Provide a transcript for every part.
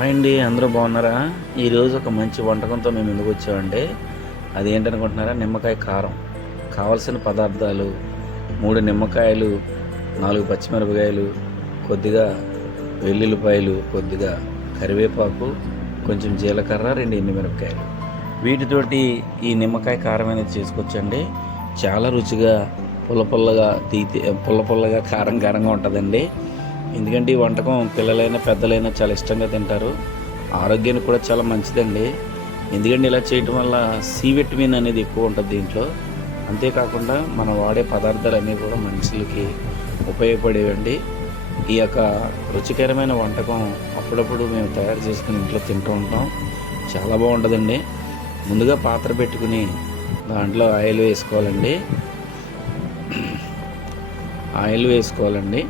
Hi అండి అందరూ బాగున్నారా? ఈరోజు ఒక మంచి వంటకంతో మేము ఎందుకు వచ్చామండి అది ఏంటనుకుంటున్నారా నిమ్మకాయ కారం. కావలసిన పదార్థాలు మూడు నిమ్మకాయలు నాలుగు పచ్చిమిరపకాయలు కొద్దిగా వెల్లుల్లిపాయలు కొద్దిగా కరివేపాకు కొంచెం జీలకర్ర రెండు ఎండుమిరపకాయలు. వీటితోటి ఈ నిమ్మకాయ కారం అనేది చేసుకొచ్చండి. చాలా రుచిగా పుల్ల పుల్లగా తీతి పుల్ల పుల్లగా కారం కారంగా ఉంటుందండి. ఎందుకంటే ఈ వంటకం పిల్లలైనా పెద్దలైనా చాలా ఇష్టంగా తింటారు. ఆరోగ్యానికి కూడా చాలా మంచిదండి. ఎందుకంటే ఇలా చేయటం వల్ల సి విటమిన్ అనేది ఎక్కువ ఉంటుంది దీంట్లో. అంతేకాకుండా మనం వాడే పదార్థాలు అన్నీ కూడా మనుషులకి ఉపయోగపడేవండి. ఈ యొక్క రుచికరమైన వంటకం అప్పుడప్పుడు మేము తయారు చేసుకుని ఇంట్లో తింటూ ఉంటాం. చాలా బాగుంటుందండి. ముందుగా పాత్ర పెట్టుకుని దాంట్లో ఆయిల్ వేసుకోవాలండి. ఆయిల్ వేసుకోవాలండి.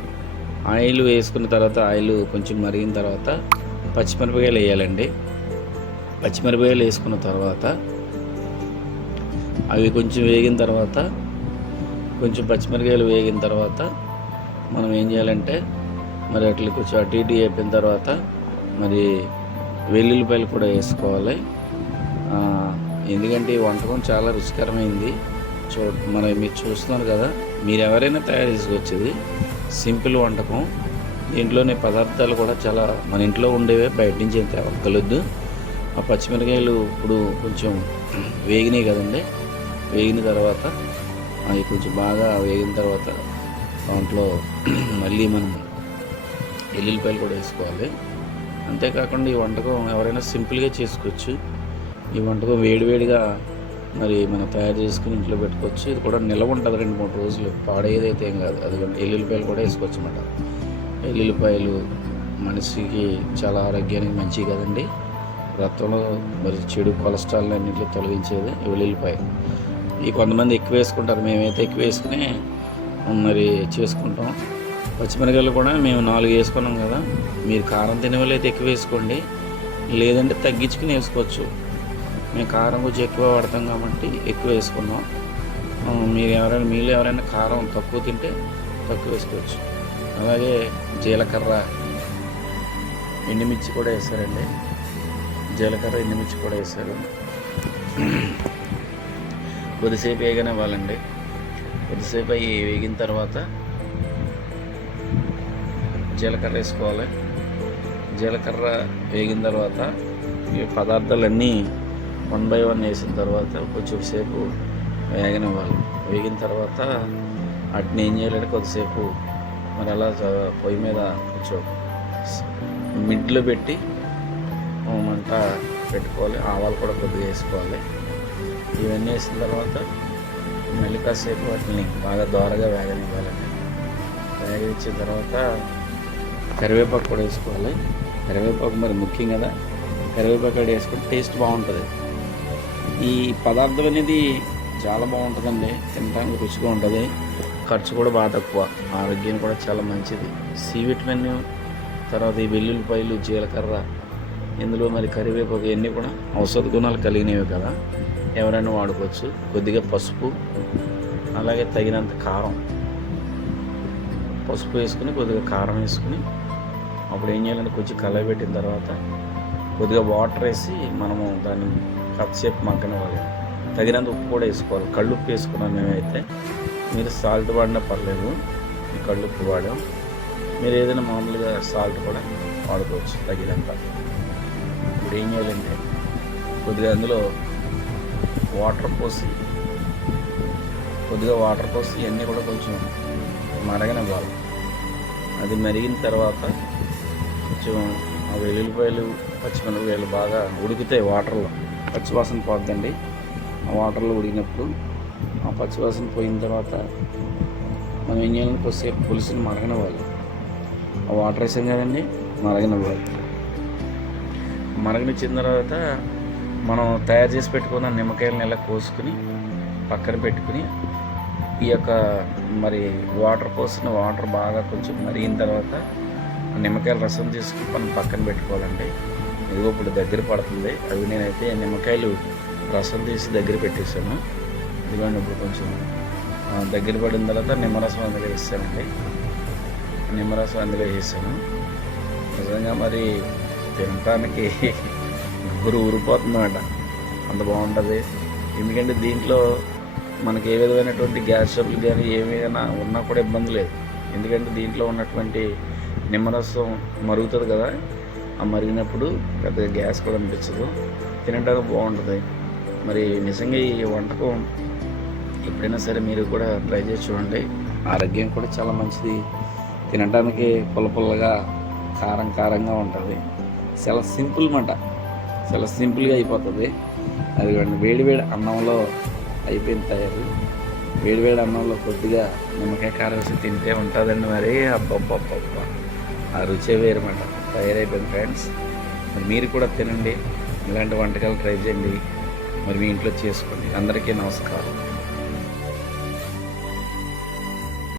ఆయిల్ వేసుకున్న తర్వాత ఆయిల్ కొంచెం మరిగిన తర్వాత పచ్చిమిరపకాయలు వేయాలండి. పచ్చిమిరపకాయలు వేసుకున్న తర్వాత అవి కొంచెం వేగిన తర్వాత కొంచెం పచ్చిమిరపకాయలు వేగిన తర్వాత మనం ఏం చేయాలంటే మరి అట్లా కొంచెం అటు ఇటు అయిపోయిన తర్వాత మరి వెల్లుల్లిపాయలు కూడా వేసుకోవాలి. ఎందుకంటే ఈ వంటకం చాలా రుచికరమైంది. చూ మనం మీరు చూస్తున్నారు కదా మీరు ఎవరైనా తయారు చేసుకోవచ్చేది సింపుల్ వంటకం. దీంట్లోనే పదార్థాలు కూడా చాలా మన ఇంట్లో ఉండేవే బయట నుంచి ఏం ఆ పచ్చిమిరకాయలు ఇప్పుడు కొంచెం వేగినాయి కదండి. వేగిన తర్వాత అవి కొంచెం బాగా వేగిన తర్వాత దాంట్లో మళ్ళీ మనం ఎల్లుల్లిపాయలు కూడా వేసుకోవాలి. అంతేకాకుండా ఈ వంటకం ఎవరైనా సింపుల్గా చేసుకోవచ్చు. ఈ వంటకం వేడివేడిగా మరి మనం తయారు చేసుకుని ఇంట్లో పెట్టుకోవచ్చు. ఇది కూడా నిల్వ ఉంటుంది రెండు మూడు రోజులు. పాడేదైతే ఏం కాదు. అది ఎల్లుల్లిపాయలు కూడా వేసుకోవచ్చు అన్నమాట ఎల్లుల్లిపాయలు మనిషికి చాలా ఆరోగ్యానికి మంచివి కదండి. రక్తంలో మరి చెడు కొలెస్ట్రాల్ అన్నింటిలో తొలగించేది ఈ వెల్లుల్లిపాయ. ఈ కొంతమంది ఎక్కువ వేసుకుంటారు. మేమైతే ఎక్కువ వేసుకుని మరి చేసుకుంటాం. పచ్చిమిరకాయలు కూడా మేము నాలుగు వేసుకున్నాం కదా. మీరు కారం తినే వాళ్ళు అయితే ఎక్కువ వేసుకోండి. లేదంటే తగ్గించుకుని వేసుకోవచ్చు. మేము కారం కొంచెం ఎక్కువ వాడతాం కాబట్టి ఎక్కువ వేసుకున్నాం. మీరు ఎవరైనా మీలో ఎవరైనా కారం తక్కువ తింటే తక్కువ వేసుకోవచ్చు. అలాగే జీలకర్ర ఎండుమిర్చి కూడా వేసారండి జీలకర్ర ఎండుమిర్చి కూడా వేసారు కొద్దిసేపు వేగనివ్వాలండి కొద్దిసేపు అవి వేగిన తర్వాత జీలకర్ర వేసుకోవాలి. జీలకర్ర వేగిన తర్వాత ఈ పదార్థాలన్నీ వన్ బై వన్ వేసిన తర్వాత కొంచెం సేపు వేగనివ్వాలి. వేగిన తర్వాత వాటిని ఏం చేయాలంటే కొద్దిసేపు మరి అలా పొయ్యి మీద కొంచెం మిడ్లు పెట్టి మంట పెట్టుకోవాలి. ఆవాలు కూడా కొద్దిగా వేసుకోవాలి. ఇవన్నీ వేసిన తర్వాత మళ్ళీ కాసేపు వాటిని బాగా దోరగా వేగనివ్వాలండి. వేగనిచ్చిన తర్వాత కరివేపాకు కూడా వేసుకోవాలి. కరివేపాకు మరి ముఖ్యం కదా. కరివేపాకు కూడా వేసుకుంటే టేస్ట్ బాగుంటుంది. ఈ పదార్థం అనేది చాలా బాగుంటుందండి. తినడానికి రుచిగా ఉంటుంది. ఖర్చు కూడా బాగా తక్కువ. ఆరోగ్యం కూడా చాలా మంచిది. సి విటమిన్ తర్వాత ఈ వెల్లుల్లిపాయలు జీలకర్ర ఇందులో మరి కరివేపాకు ఇవన్నీ కూడా ఔషధ గుణాలు కలిగినవి కదా. ఎవరైనా వాడుకోవచ్చు. కొద్దిగా పసుపు అలాగే తగినంత కారం. పసుపు వేసుకుని కొద్దిగా కారం వేసుకుని అప్పుడు ఏం చేయాలంటే కొంచెం కలయి పెట్టిన తర్వాత కొద్దిగా వాటర్ వేసి మనము దాన్ని కాసేపు మగ్గనివ్వాలి తగినంత ఉప్పు కూడా వేసుకోవాలి. కళ్ళు ఉప్పు వేసుకున్నాం మేమైతే. మీరు సాల్ట్ వాడినా పర్లేదు. కళ్ళు ఉప్పు వాడాం. మీరు ఏదైనా మామూలుగా సాల్ట్ కూడా వాడుకోవచ్చు తగినంత. ఇప్పుడు ఏం చేయాలంటే కొద్దిగా అందులో వాటర్ పోసి కొద్దిగా వాటర్ పోసి ఇవన్నీ కూడా కొంచెం మరగనివ్వాలి. అది మరిగిన తర్వాత కొంచెం ఆ వెల్లుల్లిపాయలు పచ్చిమిరపకాయలు బాగా ఉడికితాయి వాటర్లో. పచ్చివాసన పోద్దండి. ఆ వాటర్లో ఉడికినప్పుడు ఆ పచ్చివాసన పోయిన తర్వాత మనం ఏం చేయాలని కొద్దిసేపు పులుసుని మరగనివ్వాలి. ఆ వాటర్ వేసాం కదండి మరగనివ్వాలి. మరగనిచ్చిన తర్వాత మనం తయారు చేసి పెట్టుకున్న నిమ్మకాయలను ఇలా కోసుకుని పక్కన పెట్టుకుని ఈ యొక్క మరి వాటర్ పోసిన వాటర్ బాగా కొంచెం మరిగిన తర్వాత ఆ నిమ్మకాయల రసం తీసుకుని మనం పక్కన పెట్టుకోవాలండి. ఇదిగో ఇప్పుడు దగ్గర పడుతుంది. అవి నేనైతే నిమ్మకాయలు రసం తీసి దగ్గర పెట్టేశాను. ఇదిగోండి ఇప్పుడు కొంచెం దగ్గర పడిన తర్వాత నిమ్మరసం అందులో వేసానండి నిమ్మరసం అందులో వేసాను. నిజంగా మరి తినటానికి గురు ఊరిపోతుందన్నమాట. అంత బాగుంటుంది. ఎందుకంటే దీంట్లో మనకి ఏ విధమైనటువంటి గ్యాస్ ట్రబుల్ కానీ ఏమైనా ఉన్నా కూడా ఇబ్బంది లేదు. ఎందుకంటే దీంట్లో ఉన్నటువంటి నిమ్మరసం మరుగుతుంది కదా. మరిగినప్పుడు పెద్దగా గ్యాస్ కూడా అనిపించదు. తినడానికి బాగుంటుంది. మరి నిజంగా ఈ వంటకం ఎప్పుడైనా సరే మీరు కూడా ట్రై చేసి చూడండి. ఆరోగ్యం కూడా చాలా మంచిది. తినడానికి పుల్ల పుల్లగా కారం కారంగా ఉంటుంది. చాలా సింపుల్ మాట. చాలా సింపుల్గా అయిపోతుంది. అది వేడి వేడి అన్నంలో అయిపోయింది తయారు. వేడి వేడి అన్నంలో కొద్దిగా నిమ్మకాయ కారం వేసి తింటే ఉంటుందండి మరి. అబ్బబ్బబ్బబ్బా. ఆ రుచే వేరమాట తయారైపోయింది ఫ్రెండ్స్. మరి మీరు కూడా తినండి ఇలాంటి వంటకాలు ట్రై చేయండి. మరి మీ ఇంట్లో చేసుకోండి. అందరికీ నమస్కారం.